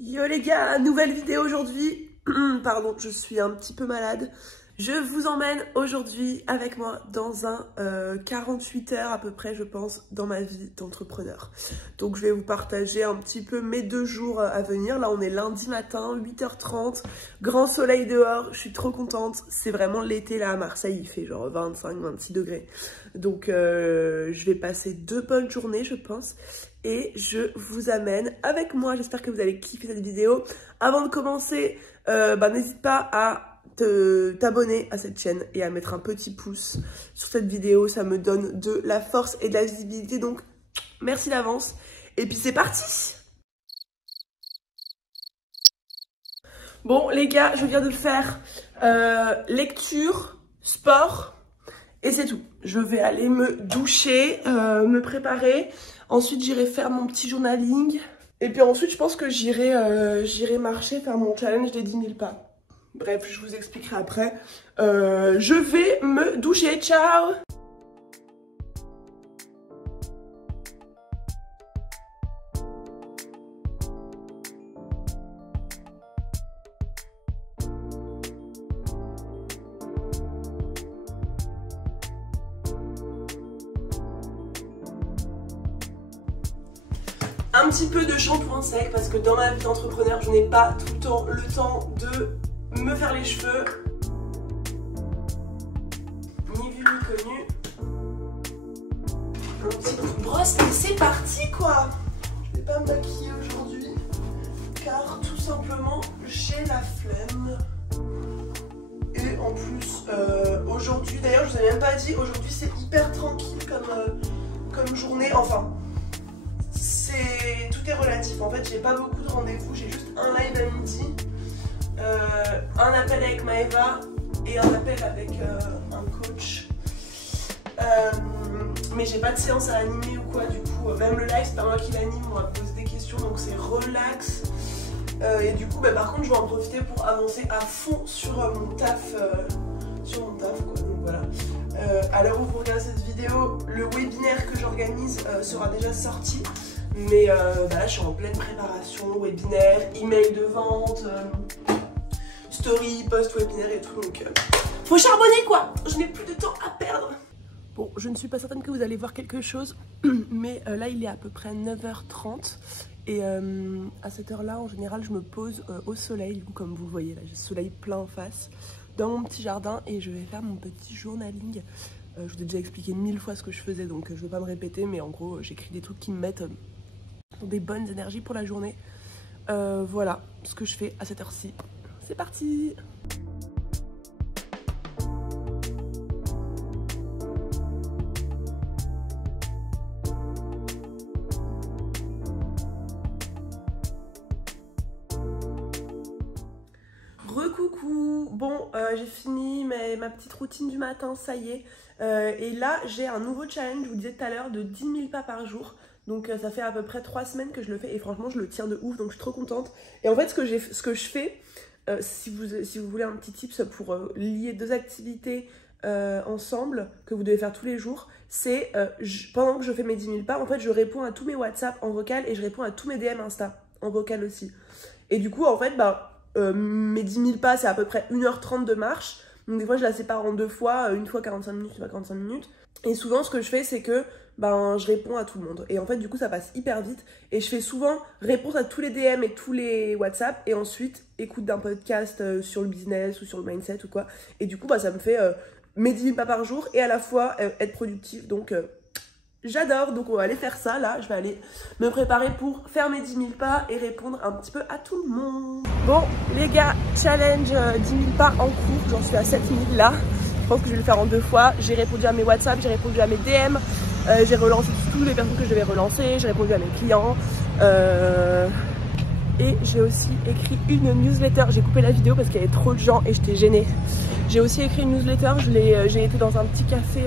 Yo les gars, nouvelle vidéo aujourd'hui. Pardon, je suis un petit peu malade. Je vous emmène aujourd'hui avec moi dans un 48 heures à peu près, je pense, dans ma vie d'entrepreneur. Donc je vais vous partager un petit peu mes 2 jours à venir. Là on est lundi matin, 8h30, grand soleil dehors, je suis trop contente. C'est vraiment l'été là à Marseille, il fait genre 25-26 degrés. Donc je vais passer 2 bonnes journées je pense. Et je vous amène avec moi, j'espère que vous allez kiffer cette vidéo. Avant de commencer, n'hésite pas à t'abonner à cette chaîne et à mettre un petit pouce sur cette vidéo, ça me donne de la force et de la visibilité, donc merci d'avance. Et puis c'est parti. Bon les gars, je viens de faire lecture, sport et c'est tout. Je vais aller me doucher, me préparer, ensuite j'irai faire mon petit journaling et puis ensuite je pense que j'irai marcher, faire mon challenge des 10 000 pas. Bref, je vous expliquerai après. Je vais me doucher. Ciao! Un petit peu de shampoing sec parce que dans ma vie d'entrepreneur, je n'ai pas tout le temps le temps de me faire les cheveux. Ni vu ni connu. Un petit coup de brosse et c'est parti quoi. Je vais pas me maquiller aujourd'hui car tout simplement j'ai la flemme. Et en plus aujourd'hui, d'ailleurs je vous ai même pas dit, aujourd'hui c'est hyper tranquille comme journée, enfin tout est relatif. En fait j'ai pas beaucoup de rendez-vous, j'ai juste un live à midi. Un appel avec Maëva et un appel avec un coach. Mais j'ai pas de séance à animer ou quoi, du coup, même le live, c'est pas moi qui l'anime, on va poser des questions, donc c'est relax. Et du coup, par contre, je vais en profiter pour avancer à fond sur mon taf. Quoi, donc voilà. À l'heure où vous regardez cette vidéo, le webinaire que j'organise sera déjà sorti. Mais là, je suis en pleine préparation, webinaire, email de vente. Story, post, webinaire et tout, donc faut charbonner quoi, je n'ai plus de temps à perdre. Bon, je ne suis pas certaine que vous allez voir quelque chose, mais là il est à peu près 9h30 et à cette heure là en général je me pose au soleil, comme vous voyez là j'ai le soleil plein en face, dans mon petit jardin et je vais faire mon petit journaling. Je vous ai déjà expliqué 1000 fois ce que je faisais donc je ne vais pas me répéter, mais en gros j'écris des trucs qui me mettent dans des bonnes énergies pour la journée. Voilà ce que je fais à cette heure-ci. C'est parti! Recoucou! Bon, j'ai fini ma petite routine du matin, ça y est. Et là, j'ai un nouveau challenge, je vous disais tout à l'heure, de 10 000 pas par jour. Donc ça fait à peu près 3 semaines que je le fais et franchement, je le tiens de ouf, donc je suis trop contente. Et en fait, ce que je fais, si vous voulez un petit tips pour lier 2 activités ensemble que vous devez faire tous les jours, c'est pendant que je fais mes 10 000 pas, en fait je réponds à tous mes WhatsApp en vocal et je réponds à tous mes DM Insta en vocal aussi. Et du coup en fait mes 10 000 pas c'est à peu près 1h30 de marche, donc des fois je la sépare en 2 fois, une fois 45 minutes, une fois 45 minutes. Et souvent ce que je fais c'est que je réponds à tout le monde. Et en fait du coup ça passe hyper vite. Et je fais souvent réponse à tous les DM et tous les WhatsApp. Et ensuite écoute d'un podcast sur le business ou sur le mindset ou quoi. Et du coup ça me fait mes 10 000 pas par jour et à la fois être productif. Donc j'adore. Donc on va aller faire ça là. Je vais aller me préparer pour faire mes 10 000 pas et répondre un petit peu à tout le monde. Bon les gars, challenge 10 000 pas en cours. J'en suis à 7 000 là. Je pense que je vais le faire en 2 fois. J'ai répondu à mes WhatsApp, j'ai répondu à mes DM, j'ai relancé toutes les personnes que je devais relancer, j'ai répondu à mes clients. Et j'ai aussi écrit une newsletter. J'ai coupé la vidéo parce qu'il y avait trop de gens et j'étais gênée. J'ai aussi écrit une newsletter. J'ai été dans un petit café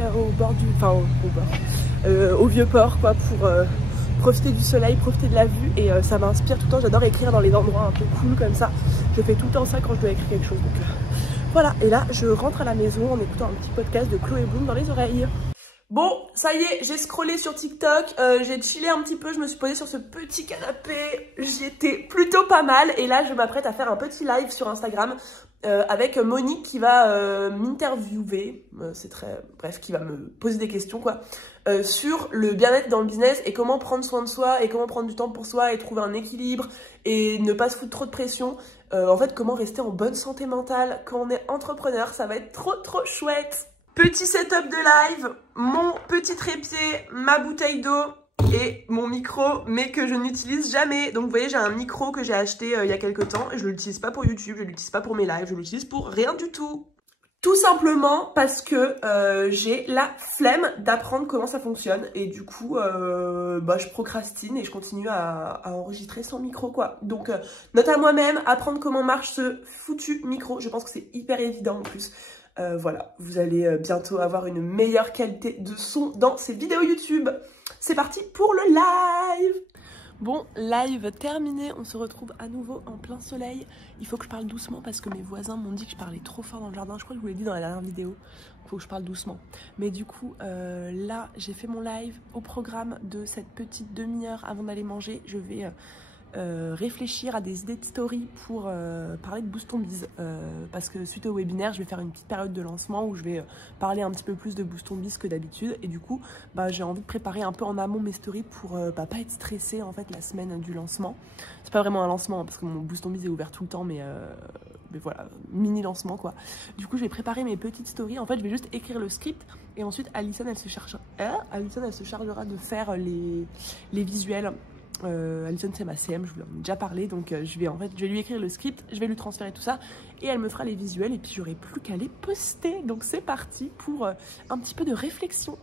au Vieux-Port quoi, pour profiter du soleil, profiter de la vue et ça m'inspire tout le temps. J'adore écrire dans les endroits un peu cool comme ça. Je fais tout le temps ça quand je dois écrire quelque chose. Donc, voilà, et là je rentre à la maison en écoutant un petit podcast de Chloé Bloom dans les oreilles. Bon, ça y est, j'ai scrollé sur TikTok, j'ai chillé un petit peu, je me suis posée sur ce petit canapé, j'y étais plutôt pas mal. Et là, je m'apprête à faire un petit live sur Instagram avec Monique qui va m'interviewer, c'est très... Bref, qui va me poser des questions, quoi, sur le bien-être dans le business et comment prendre soin de soi et comment prendre du temps pour soi et trouver un équilibre et ne pas se foutre trop de pression. En fait, comment rester en bonne santé mentale quand on est entrepreneur, ça va être trop chouette. Petit setup de live, mon petit trépied, ma bouteille d'eau et mon micro, mais que je n'utilise jamais. Donc vous voyez, j'ai un micro que j'ai acheté il y a quelques temps et je ne l'utilise pas pour YouTube, je ne l'utilise pas pour mes lives, je l'utilise pour rien du tout. Tout simplement parce que j'ai la flemme d'apprendre comment ça fonctionne et du coup je procrastine et je continue à enregistrer sans micro, quoi. Donc note à moi-même, apprendre comment marche ce foutu micro, je pense que c'est hyper évident en plus. Voilà, vous allez bientôt avoir une meilleure qualité de son dans ces vidéos YouTube. C'est parti pour le live. Bon, live terminé, on se retrouve à nouveau en plein soleil. Il faut que je parle doucement parce que mes voisins m'ont dit que je parlais trop fort dans le jardin. Je crois que je vous l'ai dit dans la dernière vidéo, il faut que je parle doucement. Mais du coup, là, j'ai fait mon live. Au programme de cette petite demi-heure avant d'aller manger, je vais... réfléchir à des idées de story pour parler de Boost Ton Biz parce que suite au webinaire je vais faire une petite période de lancement où je vais parler un petit peu plus de Boost Ton Biz que d'habitude et du coup j'ai envie de préparer un peu en amont mes stories pour pas être stressée en fait la semaine du lancement. C'est pas vraiment un lancement parce que mon Boost Ton Biz est ouvert tout le temps mais voilà, mini lancement quoi. Du coup je vais préparer mes petites stories, en fait je vais juste écrire le script et ensuite Alison elle se chargera de faire les visuels. Alison c'est ma CM, je vous en ai déjà parlé, donc je vais lui écrire le script, je vais lui transférer tout ça et elle me fera les visuels et puis j'aurai plus qu'à les poster. Donc c'est parti pour un petit peu de réflexion.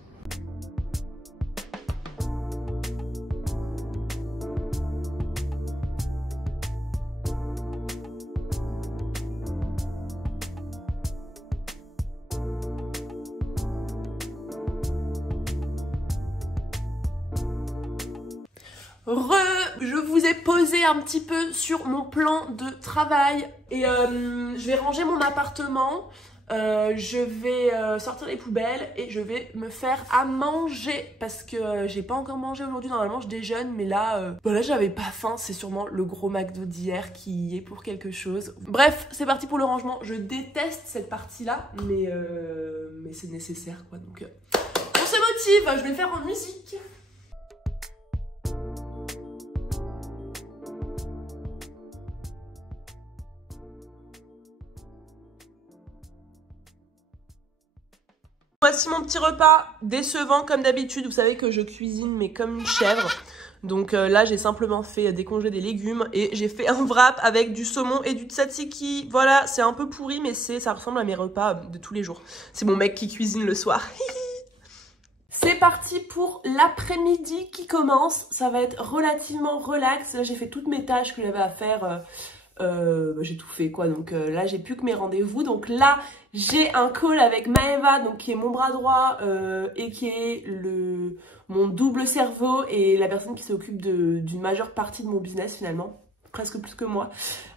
Je vous ai posé un petit peu sur mon plan de travail et je vais ranger mon appartement, je vais sortir les poubelles et je vais me faire à manger parce que j'ai pas encore mangé aujourd'hui. Normalement je déjeune mais là, là j'avais pas faim, c'est sûrement le gros McDo d'hier qui y est pour quelque chose. Bref, c'est parti pour le rangement. Je déteste cette partie là mais c'est nécessaire quoi, donc on se motive, je vais le faire en musique. Voici mon petit repas décevant comme d'habitude. Vous savez que je cuisine mais comme une chèvre. Donc là j'ai simplement fait décongeler des légumes et j'ai fait un wrap avec du saumon et du tzatziki. Voilà, c'est un peu pourri mais ça ressemble à mes repas de tous les jours. C'est mon mec qui cuisine le soir. C'est parti pour l'après-midi qui commence. Ça va être relativement relax. Là j'ai fait toutes mes tâches que j'avais à faire. J'ai tout fait quoi, donc là j'ai plus que mes rendez-vous. Donc là j'ai un call avec Maëva, donc qui est mon bras droit et qui est mon double cerveau et la personne qui s'occupe d'une majeure partie de mon business finalement, presque plus que moi.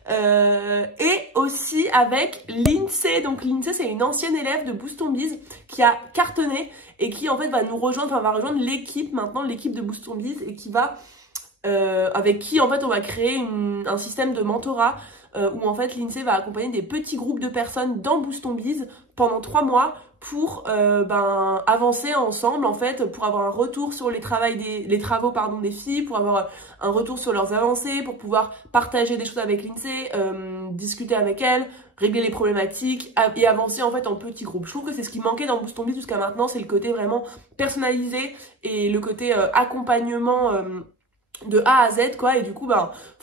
Et aussi avec Lindsay. Donc Lindsay c'est une ancienne élève de Boost Ton Biz qui a cartonné et qui en fait va nous rejoindre, va rejoindre l'équipe maintenant, l'équipe de Boost Ton Biz, et qui va avec qui en fait on va créer un système de mentorat où en fait Lindsay va accompagner des petits groupes de personnes dans Boost Ton Biz pendant 3 mois pour avancer ensemble en fait, pour avoir un retour sur les travaux des filles, pour avoir un retour sur leurs avancées, pour pouvoir partager des choses avec Lindsay, discuter avec elle, régler les problématiques et avancer en fait en petits groupes. Je trouve que c'est ce qui manquait dans Boost Ton Biz jusqu'à maintenant, c'est le côté vraiment personnalisé et le côté accompagnement de A à Z quoi. Et du coup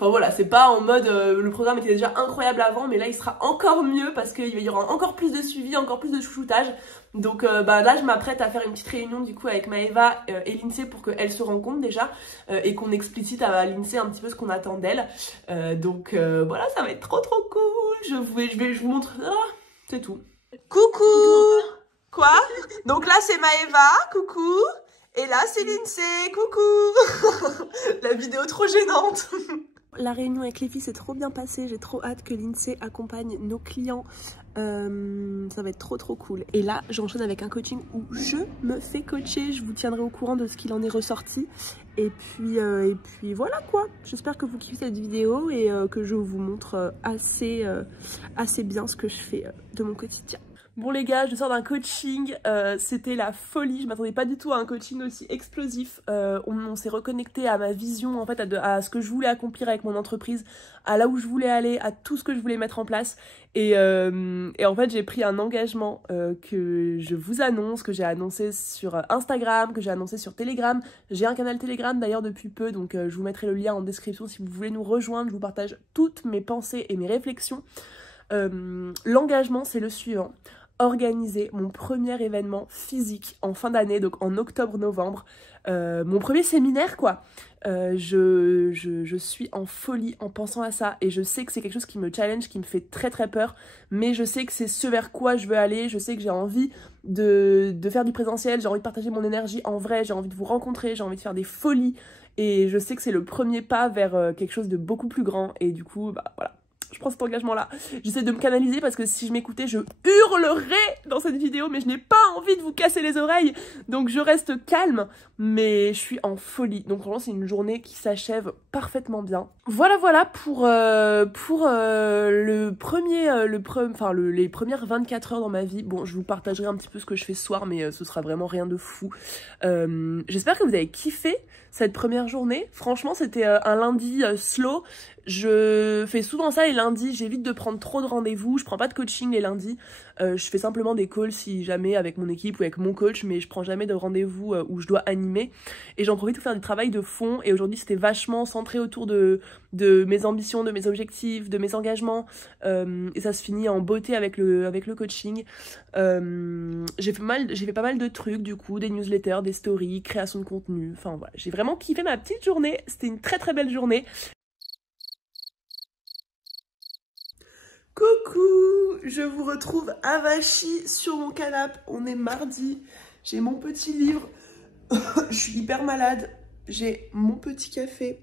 voilà, c'est pas en mode le programme était déjà incroyable avant mais là il sera encore mieux parce qu'il y aura encore plus de suivi, encore plus de chouchoutage. Donc là je m'apprête à faire une petite réunion du coup avec Maëva et Lindsay pour qu'elles se rencontrent déjà et qu'on explicite à Lindsay un petit peu ce qu'on attend d'elle. Donc voilà, ça va être trop cool. Je vous montre. Ah, c'est tout. Coucou. Quoi? Donc là c'est Maëva, coucou. Et là, c'est Lindsay, coucou. La vidéo trop gênante. La réunion avec les filles s'est trop bien passée, j'ai trop hâte que l'INSEE accompagne nos clients, ça va être trop cool. Et là j'enchaîne avec un coaching où je me fais coacher, je vous tiendrai au courant de ce qu'il en est ressorti. Et puis voilà quoi, j'espère que vous kiffez cette vidéo et que je vous montre assez bien ce que je fais de mon quotidien. Bon les gars, je sors d'un coaching, c'était la folie, je m'attendais pas du tout à un coaching aussi explosif. On s'est reconnecté à ma vision, en fait, à ce que je voulais accomplir avec mon entreprise, à là où je voulais aller, à tout ce que je voulais mettre en place. Et en fait, j'ai pris un engagement que je vous annonce, que j'ai annoncé sur Instagram, que j'ai annoncé sur Telegram. J'ai un canal Telegram d'ailleurs depuis peu, donc je vous mettrai le lien en description si vous voulez nous rejoindre. Je vous partage toutes mes pensées et mes réflexions. L'engagement, c'est le suivant. Organiser mon premier événement physique en fin d'année, donc en octobre-novembre, mon premier séminaire quoi. Je suis en folie en pensant à ça et je sais que c'est quelque chose qui me challenge, qui me fait très peur, mais je sais que c'est ce vers quoi je veux aller, je sais que j'ai envie de faire du présentiel, j'ai envie de partager mon énergie en vrai, j'ai envie de vous rencontrer, j'ai envie de faire des folies et je sais que c'est le premier pas vers quelque chose de beaucoup plus grand et du coup bah voilà. Je prends cet engagement-là. J'essaie de me canaliser parce que si je m'écoutais, je hurlerais dans cette vidéo, mais je n'ai pas envie de vous casser les oreilles. Donc je reste calme, mais je suis en folie. Donc vraiment, c'est une journée qui s'achève parfaitement bien. Voilà pour les premières 24 heures dans ma vie. Bon, je vous partagerai un petit peu ce que je fais ce soir, mais ce sera vraiment rien de fou. J'espère que vous avez kiffé cette première journée. Franchement, c'était un lundi slow. Je fais souvent ça les lundis, j'évite de prendre trop de rendez-vous, je prends pas de coaching les lundis, je fais simplement des calls si jamais avec mon équipe ou avec mon coach, mais je prends jamais de rendez-vous où je dois animer. Et j'en profite pour faire du travail de fond, et aujourd'hui c'était vachement centré autour de mes ambitions, de mes objectifs, de mes engagements, et ça se finit en beauté avec le coaching. J'ai fait pas mal de trucs du coup, des newsletters, des stories, création de contenu, enfin voilà, j'ai vraiment kiffé ma petite journée, c'était une très belle journée. Coucou, je vous retrouve avachie sur mon canapé, on est mardi, j'ai mon petit livre, je suis hyper malade, j'ai mon petit café,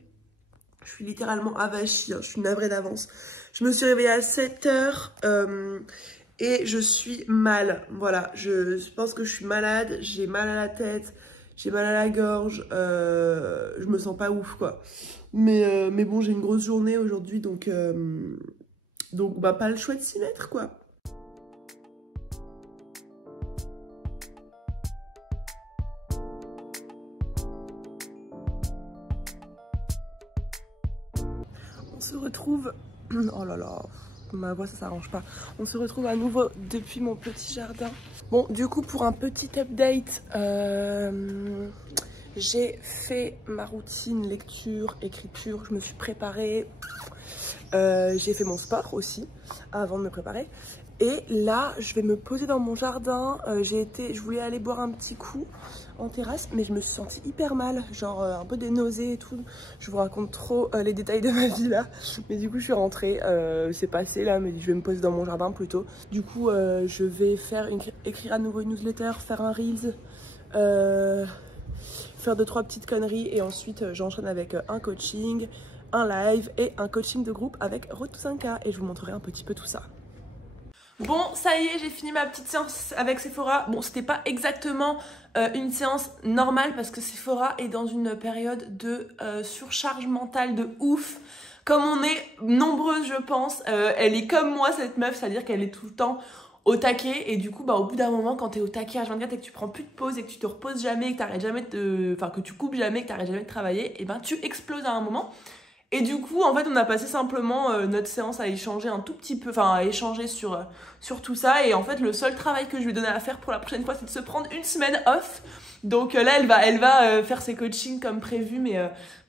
je suis littéralement avachie, hein, je suis navrée d'avance. Je me suis réveillée à 7 h et je suis mal, voilà, je pense que je suis malade, j'ai mal à la tête, j'ai mal à la gorge, je me sens pas ouf quoi. Mais bon, j'ai une grosse journée aujourd'hui donc bah pas le choix de s'y mettre quoi. On se retrouve, oh là là, ma voix ça s'arrange pas. On se retrouve à nouveau depuis mon petit jardin. Bon du coup pour un petit update, j'ai fait ma routine lecture, écriture, je me suis préparée. J'ai fait mon sport aussi avant de me préparer et là je vais me poser dans mon jardin. Je voulais aller boire un petit coup en terrasse mais je me suis sentie hyper mal, genre un peu des nausées et tout. Je vous raconte trop les détails de ma vie là, mais du coup je suis rentrée, c'est passé là, mais je vais me poser dans mon jardin plutôt. Du coup je vais écrire à nouveau une newsletter, faire un reels, faire 2-3 petites conneries et ensuite j'enchaîne avec un coaching, un live et un coaching de groupe avec Road to 5K et je vous montrerai un petit peu tout ça. Bon, ça y est, j'ai fini ma petite séance avec Sephora. Bon, c'était pas exactement une séance normale parce que Sephora est dans une période de surcharge mentale de ouf. Comme on est nombreuses, je pense, elle est comme moi cette meuf, c'est-à-dire qu'elle est tout le temps au taquet et du coup bah au bout d'un moment quand t'es au taquet H24 et que tu prends plus de pause et que tu te reposes jamais, que t'arrêtes jamais que tu coupes jamais, que t'arrêtes jamais de travailler, et ben tu exploses à un moment. Et du coup, en fait, on a passé simplement notre séance à échanger un tout petit peu, enfin à échanger sur tout ça. Et en fait, le seul travail que je lui ai donné à faire pour la prochaine fois, c'est de se prendre une semaine off. Donc là, elle va faire ses coachings comme prévu,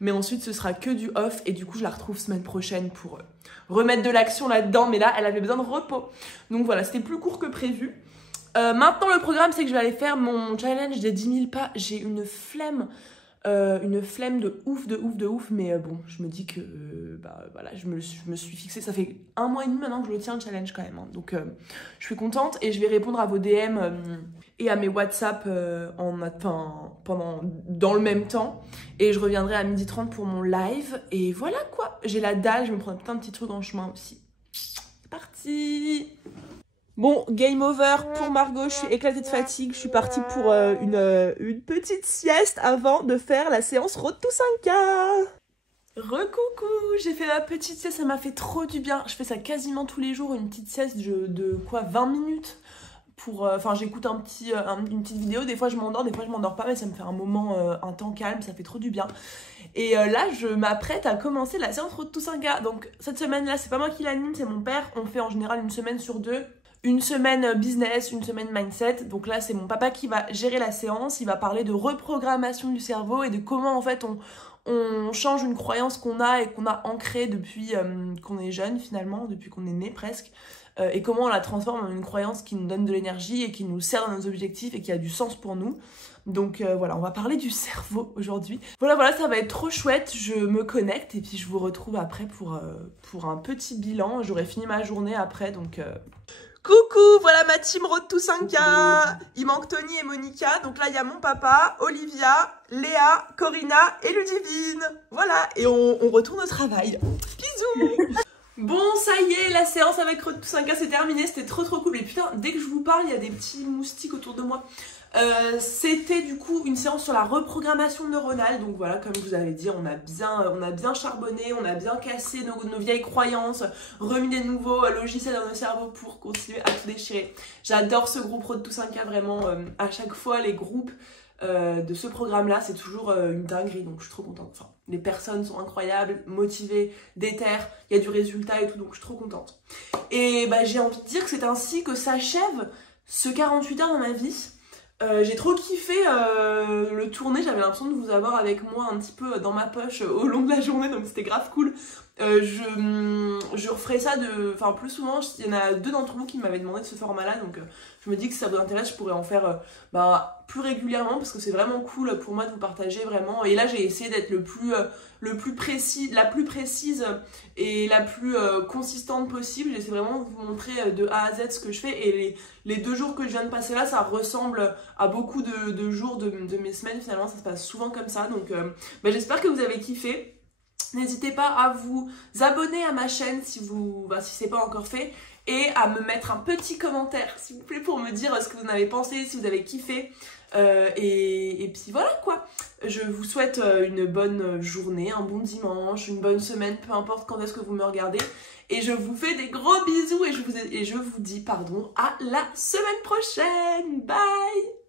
mais ensuite, ce sera que du off. Et du coup, je la retrouve semaine prochaine pour remettre de l'action là-dedans. Mais là, elle avait besoin de repos. Donc voilà, c'était plus court que prévu. Maintenant, le programme, c'est que je vais aller faire mon challenge des 10 000 pas. J'ai une flemme de ouf, mais bon, je me dis que bah voilà, je me suis fixée, ça fait 1 mois et demi maintenant que je le tiens le challenge quand même, hein. Donc je suis contente et je vais répondre à vos DM et à mes WhatsApp dans le même temps. Et je reviendrai à 12h30 pour mon live. Et voilà quoi, j'ai la dalle, je me prends plein de petits trucs en chemin aussi. C'est parti! Bon, game over pour Margot, je suis éclatée de fatigue, je suis partie pour une petite sieste avant de faire la séance Road to 5K. Recoucou, j'ai fait ma petite sieste, ça m'a fait trop du bien. Je fais ça quasiment tous les jours, une petite sieste de quoi, 20 minutes pour, j'écoute une petite vidéo, des fois je m'endors, des fois je m'endors pas, mais ça me fait un moment, un temps calme, ça fait trop du bien. Et là, je m'apprête à commencer la séance Road to 5K. Donc cette semaine-là, c'est pas moi qui l'anime, c'est mon père. On fait en général une semaine sur deux. Une semaine business, une semaine mindset. Donc là, c'est mon papa qui va gérer la séance. Il va parler de reprogrammation du cerveau et de comment en fait on change une croyance qu'on a et qu'on a ancrée depuis qu'on est jeune finalement, depuis qu'on est né presque. Et comment on la transforme en une croyance qui nous donne de l'énergie et qui nous sert dans nos objectifs et qui a du sens pour nous. Donc voilà, on va parler du cerveau aujourd'hui. Voilà, ça va être trop chouette. Je me connecte et puis je vous retrouve après pour un petit bilan. J'aurai fini ma journée après, donc... Coucou, voilà ma team Road to 5K. Il manque Tony et Monica. Donc là, il y a mon papa, Olivia, Léa, Corinna et Ludivine. Voilà, et on retourne au travail. Bisous. Bon, ça y est, la séance avec Road to 5K c'est terminé. C'était trop cool. Et putain, dès que je vous parle, il y a des petits moustiques autour de moi. C'était du coup une séance sur la reprogrammation neuronale. Donc voilà, comme je vous avais dit, on a bien charbonné, on a bien cassé nos vieilles croyances, remis des nouveaux logiciels dans nos cerveaux pour continuer à tout déchirer. J'adore ce groupe Road to 5K, vraiment. À chaque fois, les groupes de ce programme-là, c'est toujours une dinguerie, donc je suis trop contente. Enfin, les personnes sont incroyables, motivées, déter, il y a du résultat et tout, donc je suis trop contente. Et bah, j'ai envie de dire que c'est ainsi que s'achève ce 48 heures dans ma vie. J'ai trop kiffé le tourner, j'avais l'impression de vous avoir avec moi un petit peu dans ma poche au long de la journée, donc c'était grave cool. Je referai ça plus souvent. Il y en a 2 d'entre vous qui m'avaient demandé de ce format là, donc je me dis que si ça vous intéresse, je pourrais en faire plus régulièrement parce que c'est vraiment cool pour moi de vous partager vraiment. Et là j'ai essayé d'être la plus précise et la plus consistante possible. J'essaie vraiment de vous montrer de A à Z ce que je fais, et les 2 jours que je viens de passer là, ça ressemble à beaucoup de jours de mes semaines. Finalement ça se passe souvent comme ça, donc j'espère que vous avez kiffé. N'hésitez pas à vous abonner à ma chaîne si c'est pas encore fait, et à me mettre un petit commentaire s'il vous plaît pour me dire ce que vous en avez pensé, si vous avez kiffé. Et puis voilà quoi. Je vous souhaite une bonne journée, un bon dimanche, une bonne semaine, peu importe quand est-ce que vous me regardez. Et je vous fais des gros bisous et je vous dis à la semaine prochaine. Bye!